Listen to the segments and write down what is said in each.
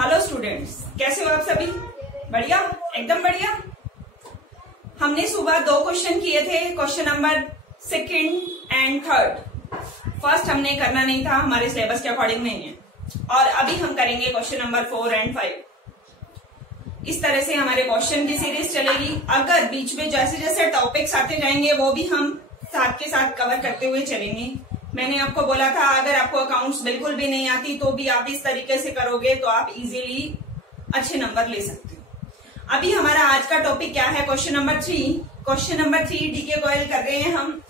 Hello students, कैसे हो आप सभी? बढ़िया, एकदम बढ़िया। हमने सुबह 2 क्वेश्चन किए थे, क्वेश्चन नंबर 2 एंड 3। फर्स्ट हमने करना नहीं था, हमारे सिलेबस के अकॉर्डिंग नहीं है। और अभी हम करेंगे क्वेश्चन नंबर 4 एंड 5। इस तरह से हमारे क्वेश्चन की सीरीज चलेगी। अगर बीच में जैसे जैसे टॉपिक्स आते जाएंगे वो भी हम साथ के साथ कवर करते हुए चलेंगे। मैंने आपको बोला था अगर आपको अकाउंट्स बिल्कुल भी नहीं आती तो भी आप इस तरीके से करोगे तो आप इजीली अच्छे नंबर ले सकते हो। अभी हमारा आज का टॉपिक क्या है? Question number 3। Question number 3 DK Goyal कर रहे हैं हम।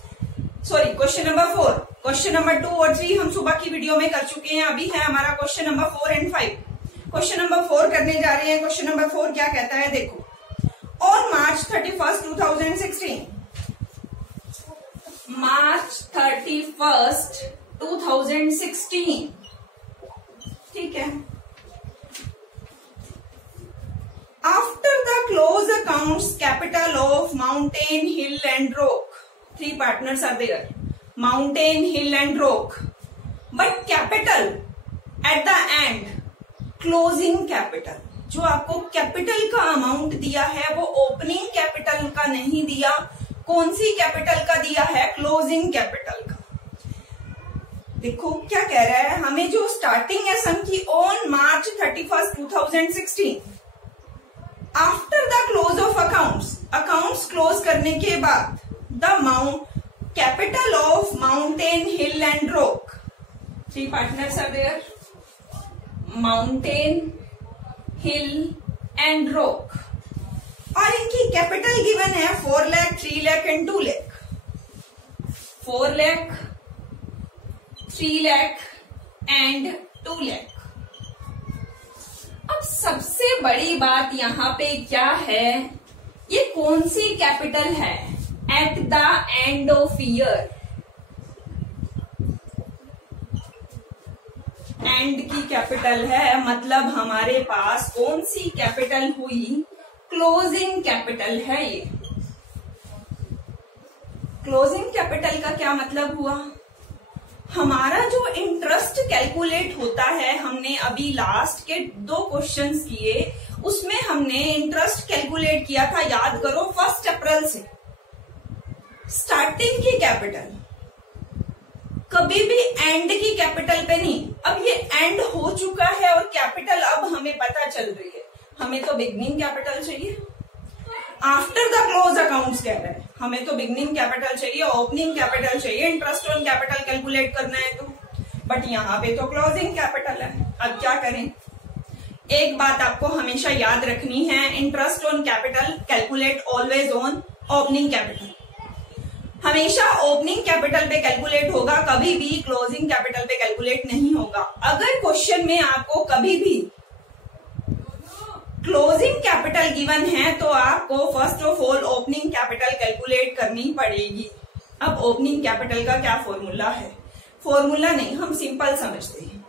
Sorry, question number 4। Question number 2 और 3 हम सुबह की वीडियो में कर चुके हैं। अभी है हमारा question number 4 and 5। Question number 4 करने जा रहे हैं। क्वेश्चन नंबर 4 क्या कहता है, देखो। ऑन मार्च 31, 2016, मार्च 31, 2016, ठीक है। After the close accounts capital of mountain, hill and rock, 3 partners are there, mountain, hill and rock, but capital at the end, closing capital. जो आपको कैपिटल का अमाउंट दिया है वो ओपनिंग कैपिटल का नहीं दिया। कौन सी कैपिटल का दिया है? क्लोजिंग कैपिटल का। देखो क्या कह रहा है हमें, जो स्टार्टिंग है सम की, on March 31, 2016, after the close of accounts, accounts close करने के बाद, the capital of mountain, hill and rock, 3 partners are there, mountain, hill and rock, और इनकी कैपिटल गिवन है 4 लाख, 3 लाख एंड 2 लाख। 4 लाख, 3 लाख एंड 2 लाख। अब सबसे बड़ी बात यहाँ पे क्या है, ये कौन सी कैपिटल है? Eight the end of year, and की कैपिटल है, मतलब हमारे पास कौन सी कैपिटल हुई? क्लोजिंग कैपिटल है ये। क्लोजिंग कैपिटल का क्या मतलब हुआ? हमारा जो इंटरेस्ट कैलकुलेट होता है, हमने अभी लास्ट के 2 क्वेश्चंस किए, उसमें हमने इंटरेस्ट कैलकुलेट किया था, याद करो, 1 अप्रैल से। स्टार्टिंग की कैपिटल, कभी भी एंड की कैपिटल पे नहीं। अब ये एंड हो चुका है और कैपिटल अब हमें पता चल रही है, हमें तो बिगनिंग कैपिटल चाहिए। आफ्टर द क्लोज अकाउंट्स कह रहे हैं, हमें तो बिगनिंग कैपिटल चाहिए, ओपनिंग कैपिटल चाहिए, इंटरेस्ट ऑन कैपिटल कैलकुलेट करना है तो। बट यहाँ पे तो क्लोजिंग कैपिटल है। अब क्या करें? एक बात आपको हमेशा याद रखनी है, interest on capital calculate always on opening capital. हमेशा ओपनिंग कैपिटल पे कैलकुलेट होगा, कभी भी क्लोजिंग कैपिटल पे कैलकुलेट नहीं होगा। अगर क्वेश्चन में आपको कभी भी क्लोजिंग कैपिटल गिवन है तो आपको first of all opening capital calculate करनी पड़ेगी। अब ओपनिंग कैपिटल का क्या फॉर्मूला है? फॉर्मूला नहीं, हम सिंपल समझते हैं।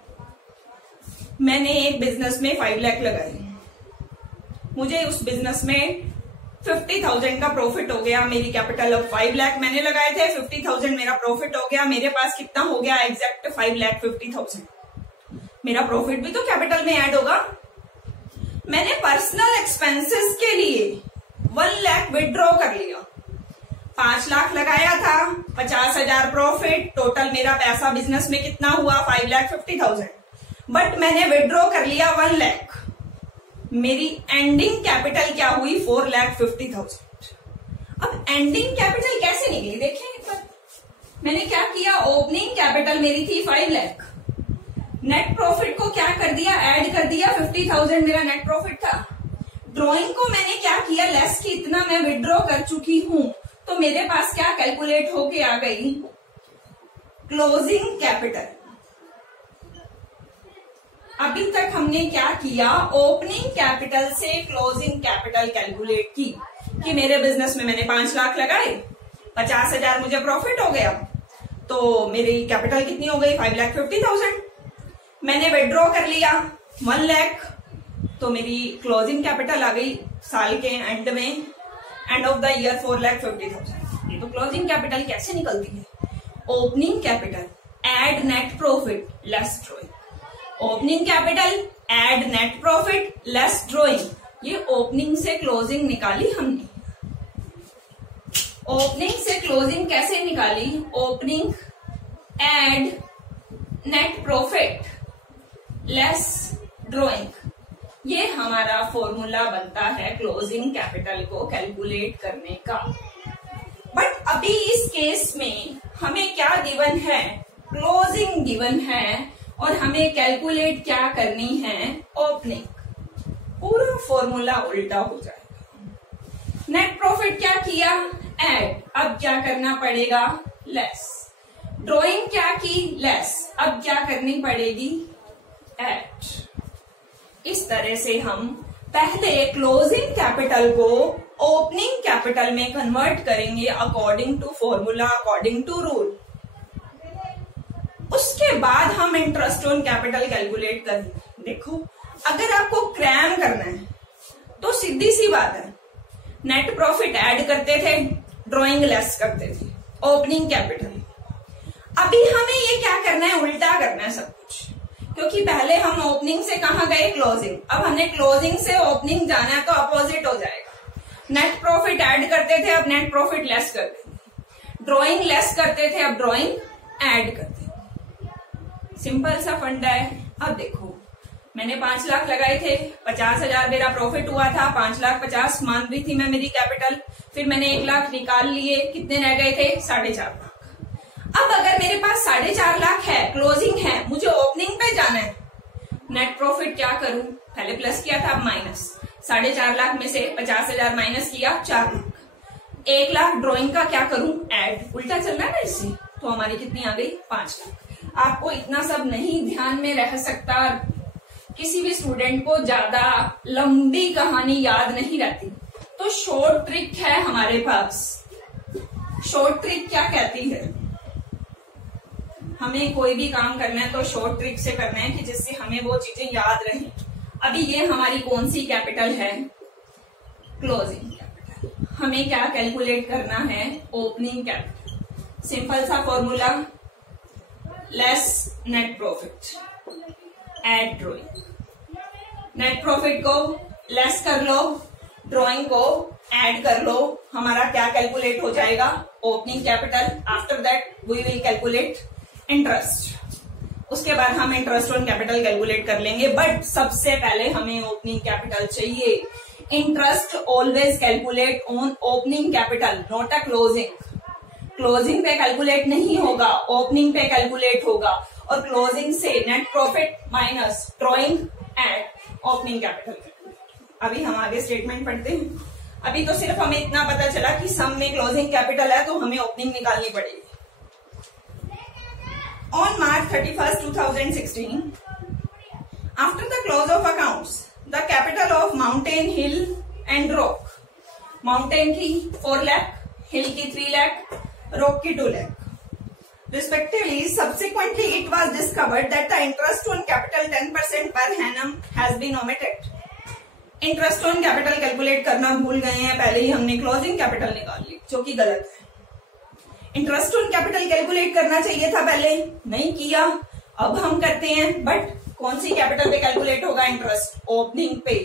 मैंने एक बिजनेस में 5 लाख लगाए, मुझे उस बिजनेस में 50,000 का प्रॉफिट हो गया। मेरी कैपिटल अब 5 लाख मैंने लगाए थे, 50,000 मेरा प्रॉफिट हो गया। मेरे पास कितना हो गया एग्जैक्ट? 5,50,000। मेरा प्रॉफिट भी तो कैपिटल में ऐड होगा। मैंने पर्सनल एक्सपेंसेस के लिए 1 लाख विड्रॉ कर लिया। 5 लाख लगाया था, 50,000 प्रॉफिट, टोटल मेरा पैसा बिजनेस में कितना हुआ? 5,50,000। बट मैंने विड्रॉ कर लिया 1 लाख। मेरी एंडिंग कैपिटल क्या हुई? 4,50,000। अब एंडिंग कैपिटल कैसे निकली देखें एक बार। मैंने क्या किया? ओपनिंग कैपिटल मेरी थी 5 लाख, नेट प्रॉफिट को क्या कर दिया? ऐड कर दिया, 50,000 मेरा नेट प्रॉफिट था। ड्रॉइंग को मैंने क्या किया? लेस की इतना मैं विड्रॉ कर चुकी हूं, तो मेरे पास क्या कैलकुलेट होके आ गई? Closing capital. अभी तक हमने क्या किया? ओपनिंग कैपिटल से क्लोजिंग कैपिटल कैलकुलेट की कि मेरे बिजनेस में मैंने 5 लाख लगाए, 50,000 मुझे प्रॉफिट हो गया, तो मेरी कैपिटल कितनी हो गई? 5,50,000। मैंने विड्रॉ कर लिया 1 लाख, तो मेरी क्लोजिंग कैपिटल आ गई साल के एंड में, एंड ऑफ द ईयर 4,50,000। ये तो क्लोजिंग कैपिटल कैसे निकलती है? Opening capital add net profit less drawing. Opening capital add net profit less drawing, ये ओपनिंग से क्लोजिंग निकाली हमने। ओपनिंग से क्लोजिंग कैसे निकाली? Opening add net profit less drawing, ये हमारा फॉर्मूला बनता है क्लोजिंग कैपिटल को कैलकुलेट करने का। बट अभी इस केस में हमें क्या गिवन है? क्लोजिंग गिवन है और हमें कैलकुलेट क्या करनी है? ओपनिंग। पूरा फॉर्मूला उल्टा हो जाएगा। नेट प्रॉफिट क्या किया? ऐड, अब क्या करना पड़ेगा? लेस। ड्रॉइंग क्या की? लेस, अब क्या करनी पड़ेगी? ऐड। इस तरह से हम पहले क्लोजिंग कैपिटल को ओपनिंग कैपिटल में कन्वर्ट करेंगे according to formula, according to rule. उसके बाद हम इंटरेस्ट ऑन कैपिटल कैलकुलेट करेंगे। देखो, अगर आपको क्रैम करना है तो सीधी सी बात है, नेट प्रॉफिट ऐड करते थे, ड्रॉइंग लेस करते थे, ओपनिंग कैपिटल। अभी हमें ये क्या करना है? उल्टा करना है सब कुछ, क्योंकि पहले हम ओपनिंग से कहां गए? क्लोजिंग। अब हमने क्लोजिंग से ओपनिंग जाना है तो अपोजिट हो जाएगा। नेट प्रॉफिट ऐड करते थे, अब नेट प्रॉफिट लेस करते थे। ड्रॉइंग लेस करते थे, अब ड्रॉइंग ऐड करते थे। सिंपल सा फंडा है। अब देखो, मैंने 5 लाख लगाए थे, 50,000 मेरा प्रॉफिट हुआ था, 5,50,000 मान रही थी मैं मेरी कैपिटल। फिर मैंने 1 लाख निकाल लिए, कितने रह गए थे? 4.5 लाख। अब अगर मेरे पास 4.5 लाख है, क्लोजिंग है, मुझे ओपनिंग पे जाना है, नेट प्रॉफिट क्या करूं? पहले प्लस किया था, अब माइनस। 4.5 लाख में से 50,000 माइनस किया, 4 लाख। 1 लाख ड्रॉइंग का क्या करूं? ऐड। उल्टा चलना है ना इससे, तो हमारी कितनी आ गई? 5 लाख। आपको इतना सब नहीं ध्यान में रह सकता, किसी भी स्टूडेंट को ज्यादा लंबी कहानी याद नहीं रहती, तो शॉर्ट ट्रिक है हमारे पास। शॉर्ट ट्रिक क्या कहती है? हमें कोई भी काम करना है तो शॉर्ट ट्रिक से करना है कि जिससे हमें वो चीजें याद रहें। अभी ये हमारी कौन सी कैपिटल है? Closing capital. हमें क्या कैलकुलेट करना है? Opening capital. सिंपल सा formula, less net profit add drawing. Net profit को लेस कर लो, ड्रॉइंग को ऐड कर लो, हमारा क्या कैलकुलेट हो जाएगा? Opening capital. After that we will calculate interest. उसके बाद हम इंटरेस्ट ऑन कैपिटल कैलकुलेट कर लेंगे, बट सबसे पहले हमें ओपनिंग कैपिटल चाहिए। Interest always calculate on opening capital, not a closing. Closing पे कैलकुलेट नहीं होगा, ओपनिंग पे कैलकुलेट होगा। और क्लोजिंग से net profit minus drawing and opening capital. अभी हम आगे स्टेटमेंट पढ़ते हैं। अभी तो सिर्फ हमें इतना पता चला कि सम में क्लोजिंग कैपिटल है तो हमें ओपनिंग निकालनी पड़ेगी। On March 31st, 2016, after the close of accounts, the capital of Mountain Hill and Rock, Mountain की 4 lakh, Hill की 3 lakh, Rock की 2 lakh, respectively. Subsequently, it was discovered that the interest on capital 10% per annum has been omitted. Interest on capital calculate करना भूल गए हैं, पहले ही हमने closing capital निकाल ली, जो कि गलत है। इंटरेस्ट ऑन कैपिटल कैलकुलेट करना चाहिए था, पहले नहीं किया, अब हम करते हैं। बट कौन सी कैपिटल पे कैलकुलेट होगा इंटरेस्ट? ओपनिंग पे,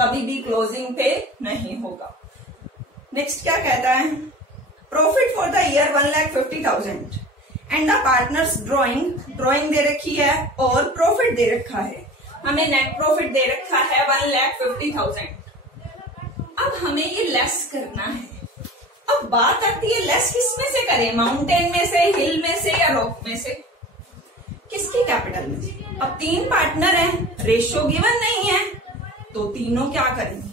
कभी भी क्लोजिंग पे नहीं होगा। नेक्स्ट क्या कहता है? Profit for the year 1,50,000 and the partners drawing दे रखी है और प्रॉफिट दे रखा है। हमें नेट प्रॉफिट दे रखा है 1,50,000। अब हमें ये लेस करना है। अब बात आती है लेस किस में से करें? माउंटेन में से, हिल में से या रॉक में से? किसकी कैपिटल में से? अब 3 पार्टनर हैं, रेशियो गिवन नहीं है, तो तीनों क्या करेंगे?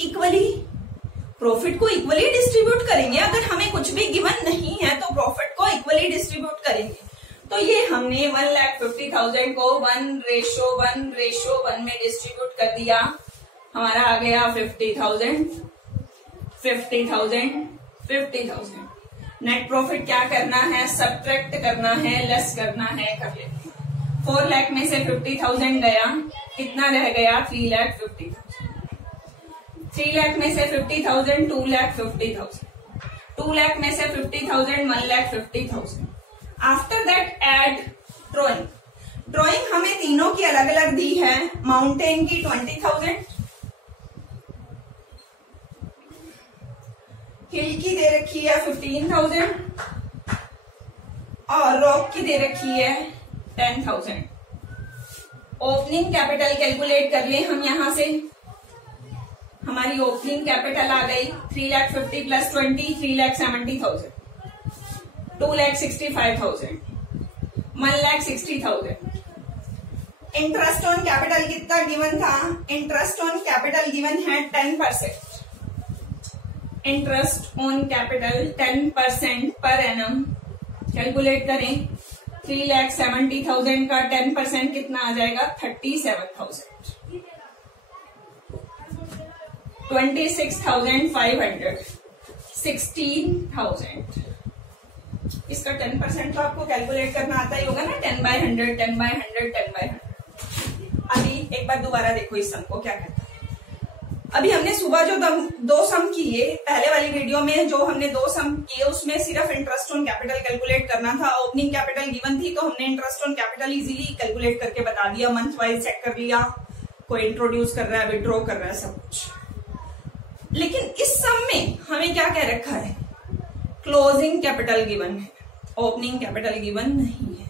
इक्वली, प्रॉफिट को इक्वली डिस्ट्रीब्यूट करेंगे। अगर हमें कुछ भी गिवन नहीं है तो प्रॉफिट को इक्वली डिस्ट्रीब्यूट करेंगे। तो ये हमने 1,50,000 को 1:1 में डिस्ट्रीब्यूट कर दिया, हमारा आ गया 50,000, 50,000, 50,000। नेट प्रॉफिट क्या करना है? सब्ट्रैक्ट करना है, लेस करना है, कर लेते हैं। 4 लाख में से 50,000 गया, कितना रह गया? 3,50,000। 3 लाख में से 50,000, 2,50,000। 2 लाख में से 50,000, 1,50,000। After that add drawing. Drawing हमें तीनों की अलग अलग दी है। माउंटेन की 20,000, हिल की दे रखी है 15,000 और रॉक की दे रखी है 10,000। ओपनिंग कैपिटल कैलकुलेट कर ले हम यहां से। हमारी ओपनिंग कैपिटल आ गई 3,50,000 प्लस 20, 3,70,000, 2,65,000, 1,60,000। इंटरेस्ट ऑन कैपिटल कितना गिवन था? इंटरेस्ट ऑन कैपिटल गिवन है 10%। Interest on capital 10% per annum calculate करें। 3,70,000 का 10% कितना आ जाएगा? 37,000। 26,500, 16,000। इसका 10% तो आपको कैलकुलेट करना आता ही होगा ना। 10/100, 10/100, 10/100। अभी एक बार दोबारा देखो इस सम को क्या कहता है। अभी हमने सुबह जो दो सम किए, पहले वाली वीडियो में जो हमने 2 सम किए उसमें सिर्फ इंटरेस्ट ऑन कैपिटल कैलकुलेट करना था। ओपनिंग कैपिटल गिवन थी तो हमने interest on capital easily calculate करके बता दिया, मंथ वाइज चेक कर लिया, कोई इंट्रोड्यूस कर रहा है, विड्रॉ कर रहा है, सब कुछ। लेकिन इस सम में हमें क्या कह रखा है? क्लोजिंग कैपिटल गिवन है, ओपनिंग कैपिटल गिवन नहीं है।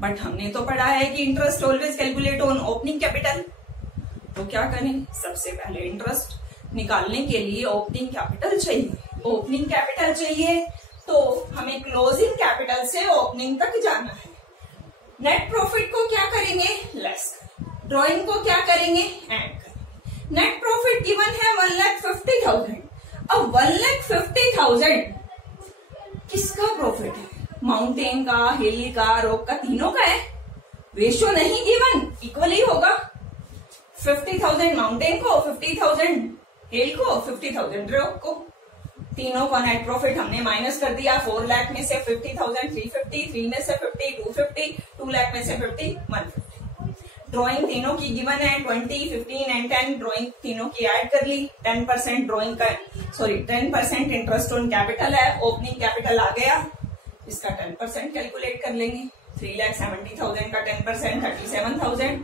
बट हमने तो पढ़ा है कि interest always calculate on opening capital. तो क्या करें? सबसे पहले इंटरेस्ट निकालने के लिए ओपनिंग कैपिटल चाहिए। ओपनिंग कैपिटल चाहिए तो हमें क्लोजिंग कैपिटल से ओपनिंग तक जाना है। नेट प्रॉफिट को क्या करेंगे? लेस। ड्राइंग को क्या करेंगे? ऐड करेंगे। नेट प्रॉफिट गिवन है 1,50,000। अब 1,50,000 किसका प्रॉफिट है? माउंटेन का, हिल का, रॉक का, तीनों का है। रेशियो नहीं गिवन, इक्वली होगा। 50,000 माउंटेन को, 50,000 हिल को, 50,000 रॉक को। तीनों का नेट प्रॉफिट हमने माइनस कर दिया। 4 लाख में से 50,000 350, 3 में से 50 250, 2 लाख में से 50 150। ड्राइंग तीनों की गिवन है 20, 15 एंड 10। ड्राइंग तीनों की ऐड कर ली। 10% ड्राइंग का 10% इंटरेस्ट ऑन कैपिटल है। ओपनिंग कैपिटल आ गया, इसका 10% कैलकुलेट कर लेंगे। 3,70,000 का 10% 37,000,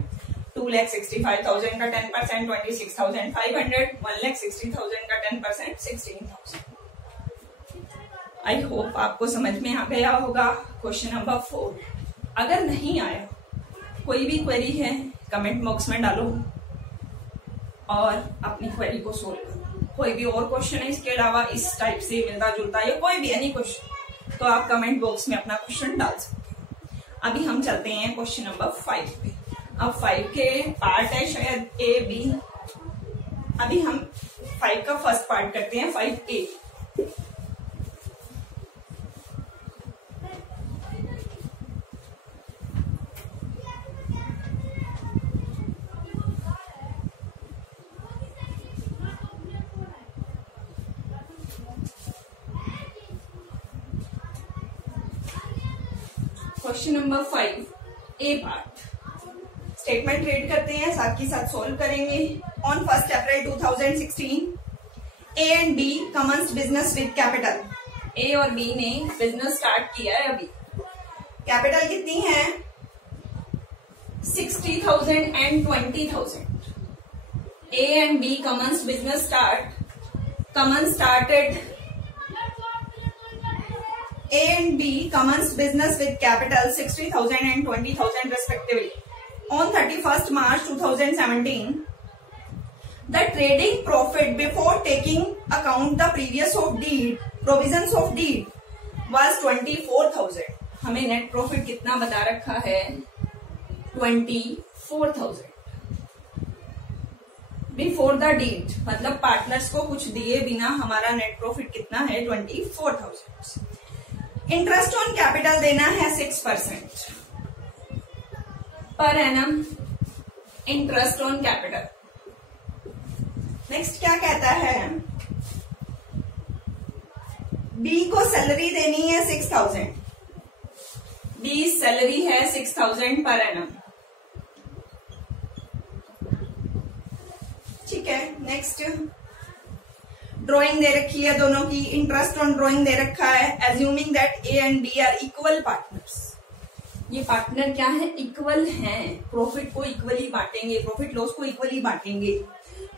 2,65,000 का 10% 26,500, 1,60,000 का 10% 16,000। आई होप आपको समझ में आ गया होगा। Question number 4। अगर नहीं आया, कोई भी क्वेरी है कमेंट बॉक्स में डालो और अपनी क्वेरी को सोल्व करो। कोई भी और क्वेश्चन है इसके अलावा इस टाइप से मिलता जुलता या कोई भी एनी क्वेश्चन, तो आप कमेंट बॉक्स में अपना क्वेश्चन डाल सकते हैं। अभी हम चलते हैं क्वेश्चन नंबर 5 पे। अब 5 के पार्ट है शायद A, B। अभी हम 5 का फर्स्ट पार्ट करते हैं, 5A। Question number 5 A part. Statement read करते हैं, साथ ही साथ सोल्व करेंगे। On 1 April 2016 A and B commenced business with capital. A और B ने बिजनेस स्टार्ट किया है। अभी कैपिटल कितनी है? 60,000 and 20,000। A and B commenced business started A and B commenced business with capital 60,000 and 20,000 respectively. On 31st March 2017, the trading profit before taking account the provisions of deed was 24,000. हमें net profit कितना बता रखा है? 24,000 before the deed, मतलब partners को कुछ दिए बिना हमारा नेट प्रॉफिट कितना है? 24,000। इंटरेस्ट ऑन कैपिटल देना है 6% per annum interest on capital. Next क्या कहता है? बी को सैलरी देनी है 6,000। बी सैलरी है 6,000 पर एनम। ठीक है। नेक्स्ट ड्राइंग दे रखी है दोनों की। इंटरेस्ट ऑन ड्राइंग दे रखा है। Assuming that A and B are equal partners. ये पार्टनर क्या है, इक्वल हैं, प्रॉफिट को इक्वली बांटेंगे, प्रॉफिट लॉस को इक्वली बांटेंगे।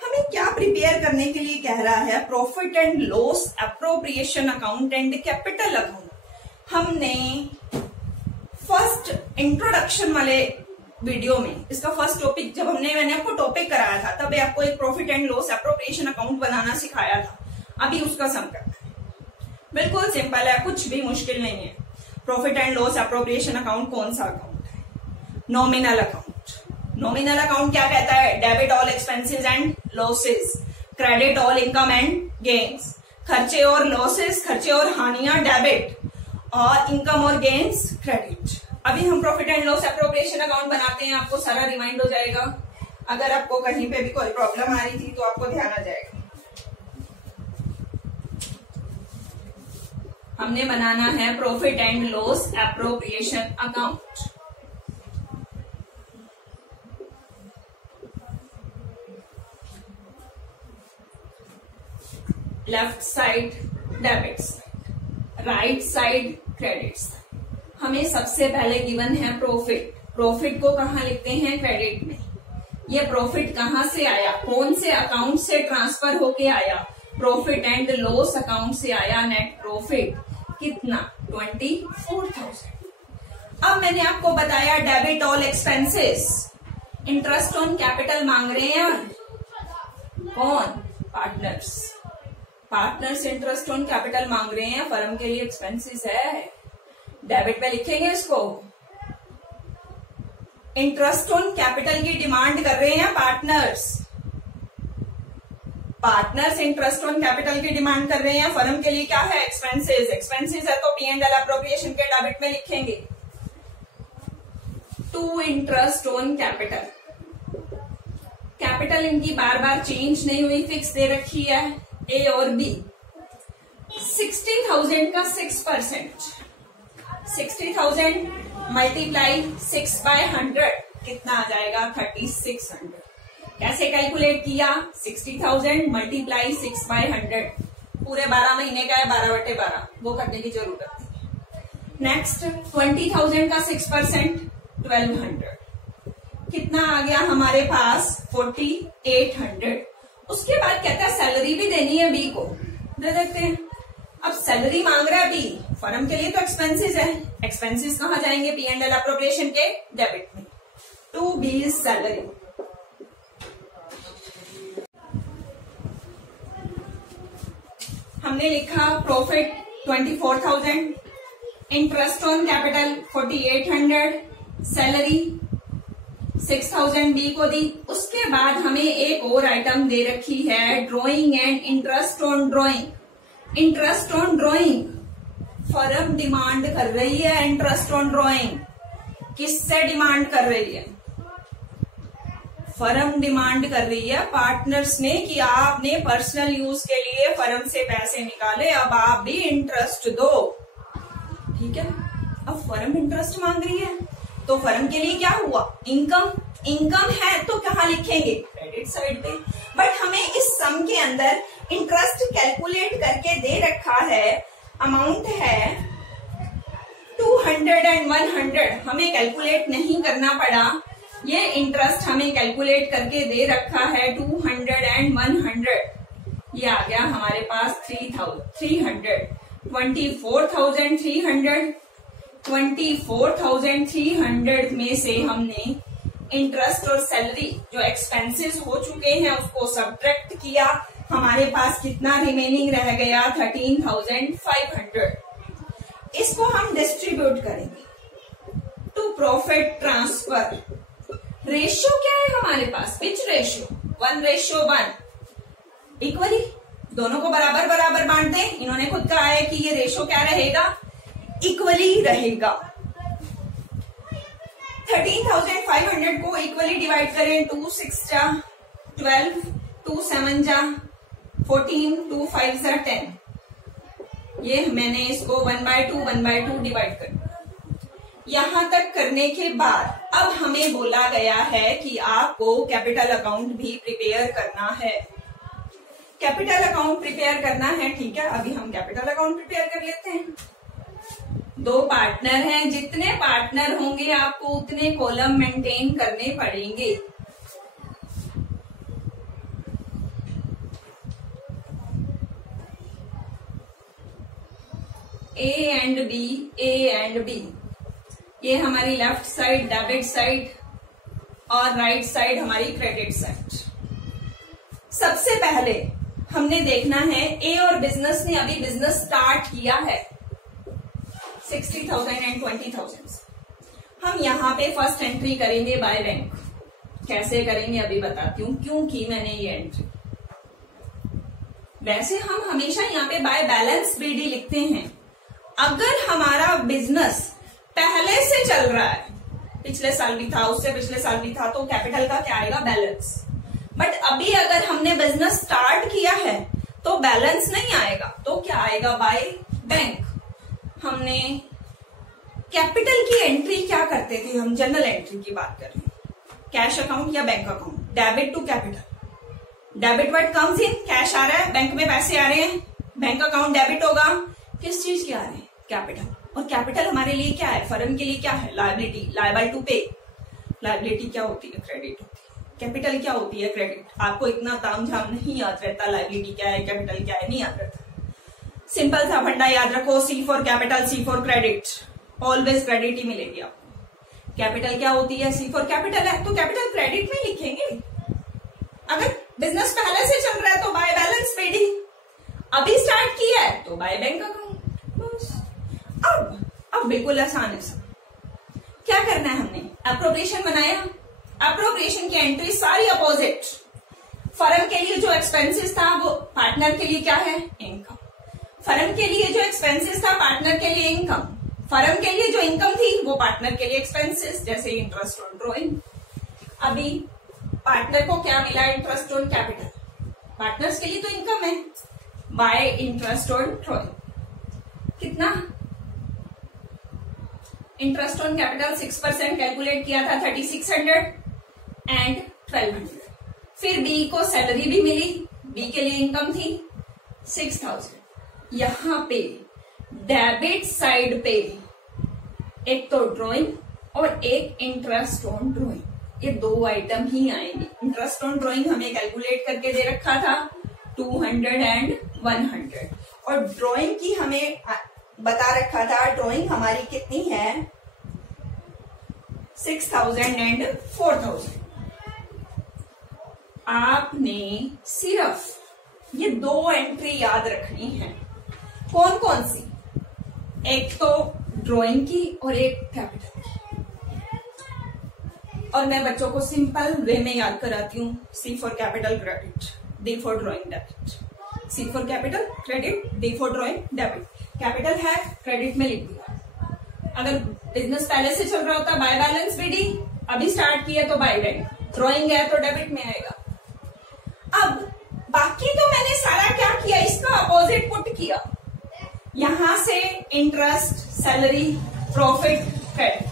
हमें क्या प्रिपेयर करने के लिए कह रहा है, profit and loss appropriation account and capital account. हमने फर्स्ट इंट्रोडक्शन वाले वीडियो में इसका फर्स्ट टॉपिक जब मैंने आपको टॉपिक कराया था, तब आपको एक profit and loss appropriation account बनाना सिखाया था। अभी उसका सम करना है, बिल्कुल सिंपल है, कुछ भी मुश्किल नहीं है। Profit and loss appropriation account कौन सा अकाउंट है, नॉमिनल अकाउंट। नॉमिनल अकाउंट क्या कहता है, debit all expenses and losses, credit all income and gains. खर्चे और लॉसेस, खर्चे और हानियां डेबिट, और इनकम और गेन्स क्रेडिट। अभी हम profit and loss appropriation account बनाते हैं, आपको सारा रिमाइंड हो जाएगा। अगर आपको कहीं पे भी कोई प्रॉब्लम आ रही थी तो आपको ध्यान आ जाएगा। हमने बनाना है profit and loss appropriation account. Left side debit side, right side credit side. हमें सबसे पहले गिवन है प्रॉफिट। प्रॉफिट को कहाँ लिखते हैं, क्रेडिट में। ये प्रॉफिट कहाँ से आया, कौन से अकाउंट से ट्रांसफर होके आया, प्रॉफिट एंड लॉस अकाउंट से आया। नेट प्रॉफिट कितना, 24,000। अब मैंने आपको बताया debit all expenses, interest on capital मांग रहे हैं कौन, partners. Partners interest on capital मांग रहे हैं, फर्म के लिए एक्सपेंसेस है, डेबिट पे लिखेंगे इसको। इंटरेस्ट ऑन कैपिटल की डिमांड कर रहे हैं partners. Partners interest on capital की डिमांड कर रहे हैं, फर्म के लिए क्या है, एक्सपेंसेस। एक्सपेंसेस है तो P&L अप्रोप्रिएशन के डेबिट में लिखेंगे। To interest on capital, capital इनकी बार बार चेंज नहीं हुई, फिक्स दे रखी है, ए और बी। 60,000 का 6%, 60,000 मल्टीप्लाई 6/100 कितना आ जाएगा, 3600। कैसे कैलकुलेट किया, 60,000 मल्टीप्लाई 6/100, पूरे 12 महीने का है, 12/12, वो करने की जरूरत है। नेक्स्ट 20,000 का 6%, 1200, कितना आ गया हमारे पास, 4800। उसके बाद कहता है सैलरी भी देनी है बी को, दे देते हैं। अब सैलरी मांग रहा है बी, फर्म के लिए तो एक्सपेंसेस है, एक्सपेंसेस कहाँ जाएंगे, P&L अप्रोप्रिएशन के डेबिट में। To B salary. हमने लिखा profit 24,000, interest on capital 4800, salary 6,000 B को दी। उसके बाद हमें एक और आइटम दे रखी है, drawing and interest on drawing. Interest on drawing firm demand कर रही है, इंटरेस्ट ऑन ड्रॉइंग किससे डिमांड कर रही है, फर्म डिमांड कर रही है पार्टनर्स ने कि आपने पर्सनल यूज के लिए फर्म से पैसे निकाले, अब आप भी इंटरेस्ट दो। ठीक है, अब फर्म इंटरेस्ट मांग रही है तो फर्म के लिए क्या हुआ, इनकम। इनकम है तो कहाँ लिखेंगे, क्रेडिट साइड पे। बट हमें इस सम के अंदर इंटरेस्ट कैलकुलेट करके दे रखा है, अमाउंट है 200 एंड 100, हमें कैलकुलेट नहीं करना पड़ा। ये इंटरेस्ट हमें कैलकुलेट करके दे रखा है 200 एंड 100, ये आ गया हमारे पास 300, 24,300। 24,300 में से हमने इंटरेस्ट और सैलरी जो एक्सपेंसेस हो चुके हैं उसको सब्ट्रैक्ट किया, हमारे पास कितना रिमेनिंग रह गया, 13,500। इसको हम डिस्ट्रीब्यूट करेंगे टू प्रॉफिट ट्रांसफर। रेशियो क्या है हमारे पास, विच रेशियो, 1:1, इक्वली दोनों को बराबर बराबर बांट दें। इन्होंने खुद कहा है कि ये रेशियो क्या रहेगा, इक्वली रहेगा। 13,500 को इक्वली डिवाइड करें, 2 6 जा 12, 2 7 जा 14, 2 5 जा 10। ये मैंने इसको 1/2 डिवाइड कर दिया। यहां तक करने के बाद अब हमें बोला गया है कि आपको कैपिटल अकाउंट भी प्रिपेयर करना है। कैपिटल अकाउंट प्रिपेयर करना है, ठीक है। अभी हम कैपिटल अकाउंट प्रिपेयर कर लेते हैं। दो पार्टनर हैं, जितने पार्टनर होंगे आपको उतने कॉलम मेंटेन करने पड़ेंगे। A and B, A and B, ये हमारी लेफ्ट साइड डेबिट साइड और राइट साइड हमारी क्रेडिट साइड। सबसे पहले हमने देखना है ए और बिजनेस ने अभी बिजनेस स्टार्ट किया है 60,000 एंड 20,000। हम यहाँ पे फर्स्ट एंट्री करेंगे बाय बैंक। कैसे करेंगे अभी बताती हूँ क्यों की मैंने ये एंट्री। वैसे हम हमेशा यहाँ पे बाय बैलेंस बीडी लिखते हैं। अगर हमारा बिजनेस पहले से चल रहा है, पिछले साल भी था, उससे पिछले साल भी था, तो कैपिटल का क्या आएगा? बैलेंस। बट अभी अगर हमने बिजनेस स्टार्ट किया है तो बैलेंस नहीं आएगा, तो क्या आएगा? By bank. हमने कैपिटल की एंट्री क्या करते थे? हम जनरल एंट्री की बात कर रहे हैं, कैश अकाउंट या bank account, debit to capital. Debit word comes in, cash आ रहा है, बैंक में पैसे आ रहे हैं, बैंक अकाउंट डेबिट होगा, किस चीज के आ रहे हैं? कैपिटल। और कैपिटल हमारे लिए क्या है? फर्म के लिए क्या है? लायबिलिटी, लायबल टू पे। लायबिलिटी क्या होती है? क्रेडिट होती है। कैपिटल क्या होती है? क्रेडिट। आपको इतना ताम झाम नहीं याद रहता लायबिलिटी क्या है, कैपिटल क्या है, नहीं याद रहता। सिंपल सा फंडा याद रखो, C for capital, C for credit. Always credit ही मिलेगी आपको। कैपिटल क्या होती है? सी फॉर कैपिटल है, तो कैपिटल क्रेडिट में लिखेंगे। अगर बिजनेस पहले से चल रहा है तो बाय बैलेंस पेडी, अभी स्टार्ट किया है तो बाय बैंक अकाउंट। अब बिल्कुल आसान है सब। क्या करना है? हमने अप्रोप्रिएशन बनाया, अप्रोप्रिएशन की एंट्री सारी अपोजिट। फर्म के लिए जो एक्सपेंसेस था वो पार्टनर के लिए क्या है? इनकम। फर्म के लिए जो एक्सपेंसेस था पार्टनर के लिए इनकम। फर्म के लिए जो इनकम थी वो पार्टनर के लिए एक्सपेंसेस, जैसे इंटरेस्ट ऑन ड्रॉइंग। अभी पार्टनर को क्या मिला? Interest on capital. पार्टनर्स के लिए तो इनकम है, बाय इंटरेस्ट ऑन ड्रॉइंग। कितना? इंटरेस्ट ऑन कैपिटल 6% कैलकुलेट किया था, 3600 एंड 1200। फिर बी को सैलरी भी मिली, बी के लिए इनकम थी 6000। यहां पे डेबिट साइड पे एक तो ड्रॉइंग और एक इंटरेस्ट ऑन ड्रॉइंग, ये दो आइटम ही आएंगे। इंटरेस्ट ऑन ड्रॉइंग हमें कैलकुलेट करके दे रखा था 200 एंड 100, और ड्रॉइंग की हमें बता रखा था ड्रॉइंग हमारी कितनी है? 6000 एंड 4000। आपने सिर्फ ये दो एंट्री याद रखनी है। कौन कौन सी? एक तो ड्रॉइंग की और एक कैपिटल की। और मैं बच्चों को सिंपल वे में याद कराती हूँ। C for capital credit, D for drawing debit. C for capital credit, D for drawing debit. Capital है, क्रेडिट में लिख दिया। अगर बिजनेस पहले से चल रहा होता बाय बैलेंस बीडी, अभी स्टार्ट किया तो बाय बैंक। ड्रॉइंग है तो डेबिट में आएगा। अब बाकी तो मैंने सारा क्या किया? इसका अपोजिट पुट किया। यहां से इंटरेस्ट, सैलरी, प्रॉफिट, क्रेडिट।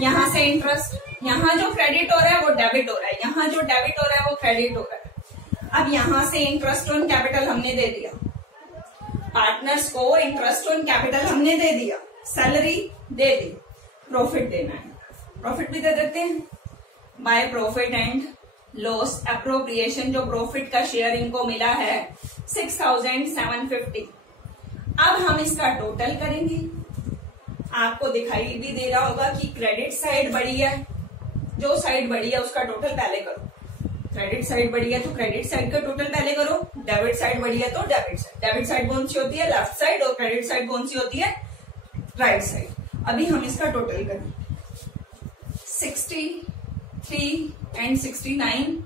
यहां से इंटरेस्ट, यहां जो क्रेडिट हो रहा है वो डेबिट हो रहा है, यहां जो डेबिट हो रहा है वो क्रेडिट हो रहा है। अब यहां से इंटरेस्ट ऑन कैपिटल हमने दे दिया, पार्टनर्स को इंटरेस्ट ऑन कैपिटल हमने दे दिया, सैलरी दे दी, प्रॉफिट देना है, प्रॉफिट भी दे देते हैं। By profit and loss appropriation, जो प्रॉफिट का शेयर इनको मिला है 6750। अब हम इसका टोटल करेंगे। आपको दिखाई भी दे रहा होगा कि क्रेडिट साइड बड़ी है, जो साइड बड़ी है उसका टोटल पहले करो। क्रेडिट साइड बड़ी है तो क्रेडिट साइड का टोटल पहले करो, डेबिट साइड बड़ी है तो डेबिट साइड। डेबिट साइड कौन सी होती है? Left side. और क्रेडिट साइड कौन सी होती है? Right side. अभी हम इसका टोटल करें, 63 एंड 69,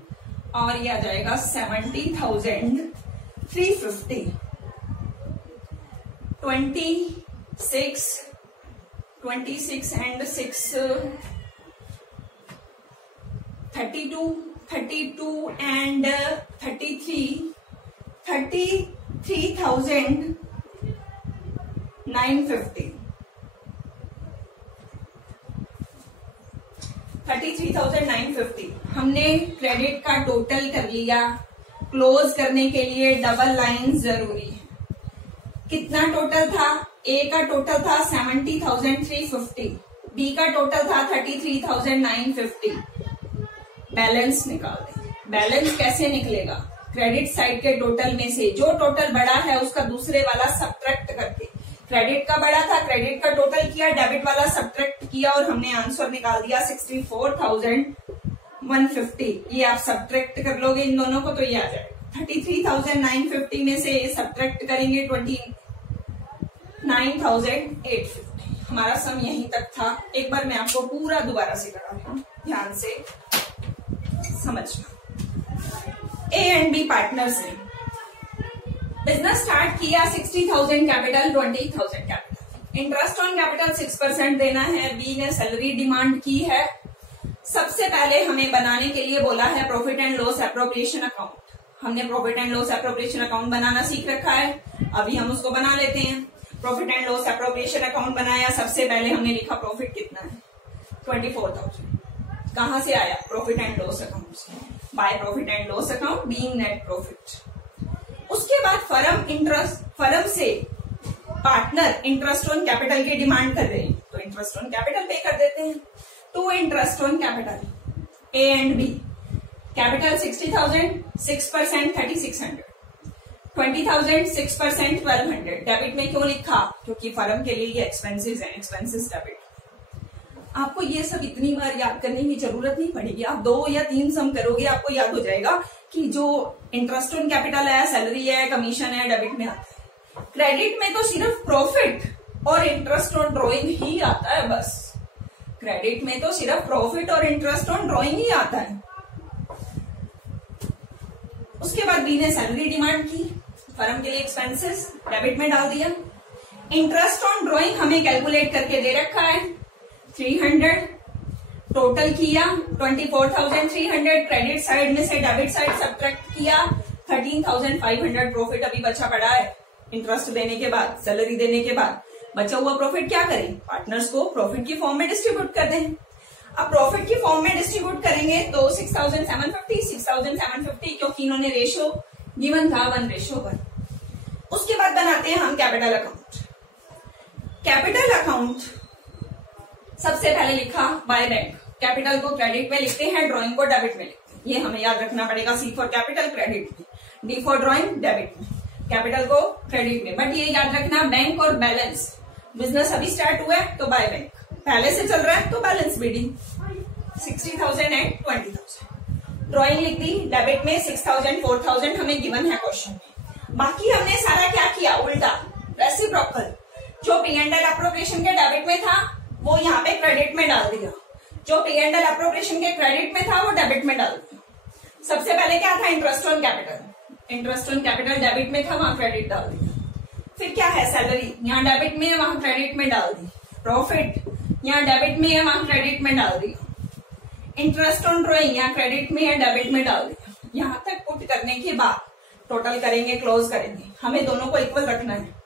और ये आ जाएगा 70,350। 26 एंड 6 32 एंड 33 33,950। 33,950 हमने क्रेडिट का टोटल कर लिया। क्लोज करने के लिए डबल लाइन जरूरी है। कितना टोटल था? ए का टोटल था 70,350, बी का टोटल था 33,950। बैलेंस निकाल दें। बैलेंस कैसे निकलेगा? क्रेडिट साइड के टोटल में से जो टोटल बड़ा है उसका दूसरे वाला सब्ट्रैक्ट करके। क्रेडिट का बड़ा था, क्रेडिट का टोटल किया, डेबिट वाला सब्ट्रैक्ट किया और हमने आंसर निकाल दिया 64,150। ये आप सब्ट्रैक्ट कर लोगे इन दोनों को तो ये आ जाएगा। 33,950 में से सब्ट्रैक्ट करेंगे 29,850। हमारा सम यहीं तक था। एक बार मैं आपको पूरा दोबारा से करा रही हूँ, ध्यान से समझना। ए एंड बी पार्टनर्स ने बिजनेस स्टार्ट किया, 60,000 capital, 20,000 capital. Interest on capital 6% देना है। बी ने सैलरी डिमांड की है। सबसे पहले हमें बनाने के लिए बोला है profit and loss appropriation account. हमने profit and loss appropriation account बनाना सीख रखा है, अभी हम उसको बना लेते हैं। Profit and loss appropriation account बनाया। सबसे पहले हमने लिखा प्रॉफिट कितना है, 24,000। कहां से आया? प्रॉफिट एंड लॉस अकाउंट से। By profit and loss account being net profit. उसके बाद फर्म से पार्टनर इंटरेस्ट ऑन कैपिटल की डिमांड कर रहे हैं, तो इंटरेस्ट ऑन कैपिटल पे कर देते हैं। To interest on capital, A and B. Capital 60,000, 6% 3,600, 20,000, 6% 1,200। Debit में क्यों लिखा? क्योंकि फर्म के लिए ये एक्सपेंसेस है, एक्सपेंसेस डेबिट। आपको ये सब इतनी बार याद करने की जरूरत नहीं पड़ेगी। आप 2 या 3 सम करोगे आपको याद हो जाएगा कि जो इंटरेस्ट ऑन कैपिटल है, सैलरी है, कमीशन है, डेबिट में आता है। क्रेडिट में तो सिर्फ प्रॉफिट और इंटरेस्ट ऑन ड्रॉइंग ही आता है बस। क्रेडिट में तो सिर्फ प्रॉफिट और इंटरेस्ट ऑन ड्रॉइंग ही आता है। उसके बाद बी ने सैलरी डिमांड की, फर्म के लिए एक्सपेंसेस डेबिट में डाल दिया। इंटरेस्ट ऑन ड्रॉइंग हमें कैलकुलेट करके दे रखा है 300। टोटल किया 24,300। क्रेडिट साइड में से डेबिट साइड सब्ट्रैक्ट किया 13,500। प्रॉफिट अभी बचा पड़ा है इंटरेस्ट देने के बाद, सैलरी देने के बाद। बचा हुआ प्रॉफिट क्या करें? पार्टनर्स को प्रॉफिट की फॉर्म में डिस्ट्रीब्यूट कर दें। अब प्रॉफिट की फॉर्म में डिस्ट्रीब्यूट करेंगे तो 6,750 क्योंकि इन्होंने रेशो गिवन था 1:1। उसके बाद बनाते हैं हम कैपिटल अकाउंट। कैपिटल अकाउंट सबसे पहले लिखा बाय बैंक। कैपिटल को क्रेडिट में लिखते हैं, ड्रॉइंग को डेबिट में लिखते हैं। ये हमें याद रखना पड़ेगा। सी फॉर कैपिटल क्रेडिट में, डी फॉर ड्रॉइंग डेबिट में, कैपिटल को क्रेडिट में। बट ये याद रखना बैंक और बैलेंस, बिजनेस अभी स्टार्ट हुआ है तो बाय बैंक, पहले से चल रहा है तो बैलेंस बीडिंग 60,000 एंड 20,000। ड्रॉइंग लिख दी, डेबिट में 6,000 4,000 हमें गिवन है क्वेश्चन में। बाकी हमने सारा क्या किया? उल्टा रेसिप्रोकल। जो P&L एप्रोप्रिएशन के डेबिट में था वो यहाँ पे क्रेडिट में डाल दिया, जो P&L एप्रोप्रिएशन के क्रेडिट में था वो डेबिट में डाल दिया। सबसे पहले क्या था? Interest on capital. Interest on capital debit में था, वहां क्रेडिट डाल दिया। फिर क्या है? सैलरी, यहाँ डेबिट में है वहां क्रेडिट में डाल दी। प्रॉफिट यहाँ डेबिट में है वहां क्रेडिट में डाल दिया। इंटरेस्ट ऑन ड्रॉइंग यहाँ क्रेडिट में है, डेबिट में डाल दिया। यहां तक पुट करने के बाद टोटल करेंगे, क्लोज करेंगे। हमें दोनों को इक्वल रखना है।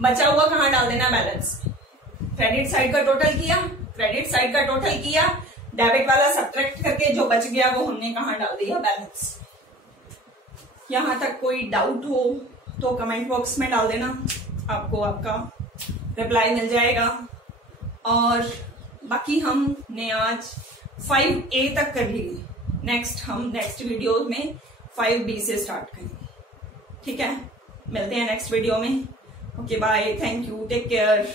बचा हुआ कहां डाल देना? बैलेंस। क्रेडिट साइड का टोटल किया, क्रेडिट साइड का टोटल किया, डेबिट वाला सब्ट्रैक्ट करके जो बच गया वो हमने कहां डाल दिया? बैलेंस। यहां तक कोई डाउट हो तो कमेंट बॉक्स में डाल देना, आपको आपका रिप्लाई मिल जाएगा। और बाकी हमने आज 5A तक कर ली। हम नेक्स्ट वीडियो में 5B से स्टार्ट करेंगे। ठीक है, मिलते हैं नेक्स्ट वीडियो में। Okay bye, thank you, take care.